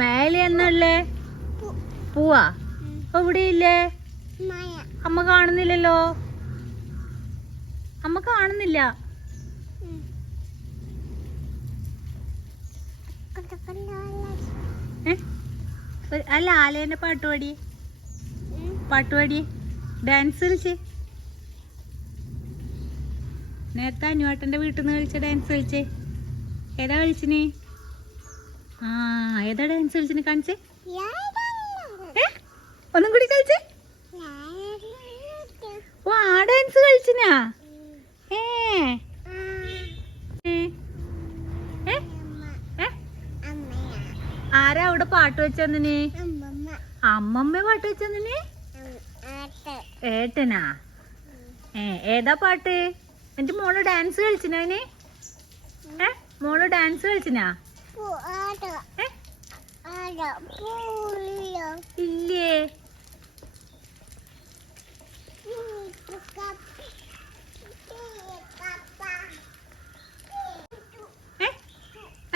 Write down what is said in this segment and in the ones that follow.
മേലെ എന്നല്ലേ പൂവാ എവിടെയില്ലേ? അമ്മ കാണുന്നില്ലല്ലോ. അമ്മ കാണുന്നില്ല. അല്ല ആലേന്റെ പാട്ടുപാടി ഡാൻസ് കളിച്ച്. നേരത്തെ അനുവാട്ടന്റെ വീട്ടിൽ നിന്ന് കളിച്ച ഡാൻസ് കളിച്ചേ. ഏതാ കളിച്ചിന്? ആ ഏതാ ഡാൻസ് കളിച്ചിന്? കാണിച്ചേ. ഒന്നും കൂടി കളിച്ചേ. ഓ ആ ഡാൻസ് കളിച്ചിനാ? ആരാ അവിടെ പാട്ട് വെച്ചതിന്? അമ്മമ്മ പാട്ട് വെച്ചതിന്? ഏട്ടനാ? ഏതാ പാട്ട്? എന്റെ മോള് ഡാൻസ് കളിച്ചിനവന്? മോള് ഡാൻസ് കളിച്ചിനാ? ഇല്ലേ.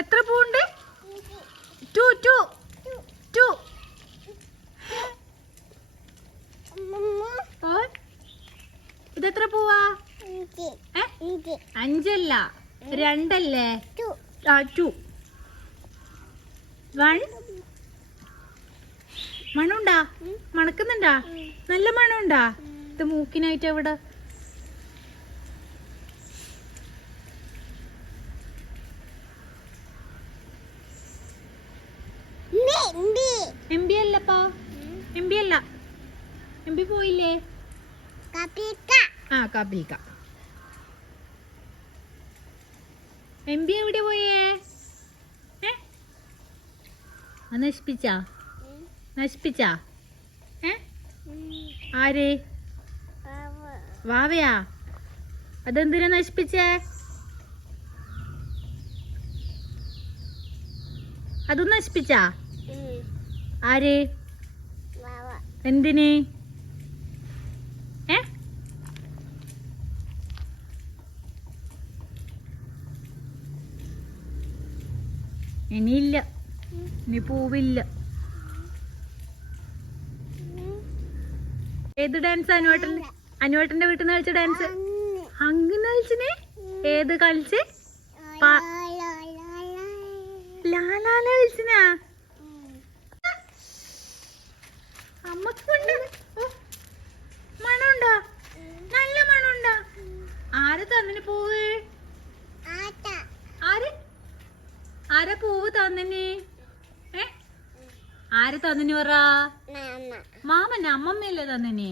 എത്ര പൂവുണ്ട്? ടു. ഇതെത്ര പൂവാ? 5 അല്ല 2 അല്ലേ? 2 1. മണമുണ്ടാ? മണക്കുന്നുണ്ടാ? നല്ല മണമുണ്ടാ? ഇത് മൂക്കിനായിട്ട് എവിടെ? എംബി അല്ലപ്പാ. എംബി അല്ല. എംബി പോയില്ലേ? ആ കാപ്പിൽക്ക. എംബി എവിടെ പോയേ? നശിപ്പിച്ചാ? ആര്? വാവയാ? അതെന്തിനാ നശിപ്പിച്ചേ? അതും നശിപ്പിച്ചാ? ആര്? എന്തിന്? ഇനിയില്ല. ഇനി പൂവില്ല. ഏത് ഡാൻസ്? അനുവേട്ടന്റെ വീട്ടിൽ നിന്ന് കളിച്ച ഡാൻസ്? അങ്ങനെ കളിച്ചിനെ? ഏത് കളിച്ച്? ലാലാല കളിച്ചിനാ? അമ്മക്കുണ്ട്. മണമുണ്ടോ? നല്ല മണമുണ്ടോ? ആര് തന്നിന് പൂവ്? ആരാ പൂവ് തന്നിന്? ആര് തന്നിന് പറ? മാമന്. അമ്മമ്മയല്ലേ തന്നിന്?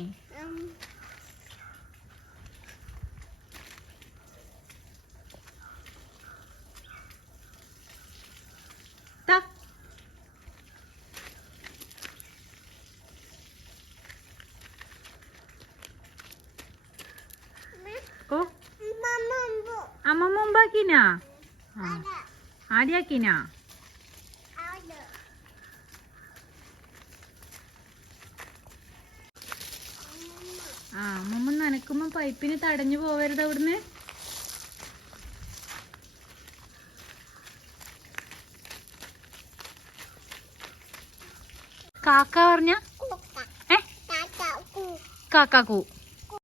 ഓ അമ്മമ്മ മുമ്പാക്കിനാ? ആടിയാക്കിനാ? അമ്മമ്മ നനക്കുമ്പോ പൈപ്പിന് തടഞ്ഞു പോവരുത് അവിടുന്ന്. കാക്ക പറഞ്ഞ കാക്കാക്കൂ.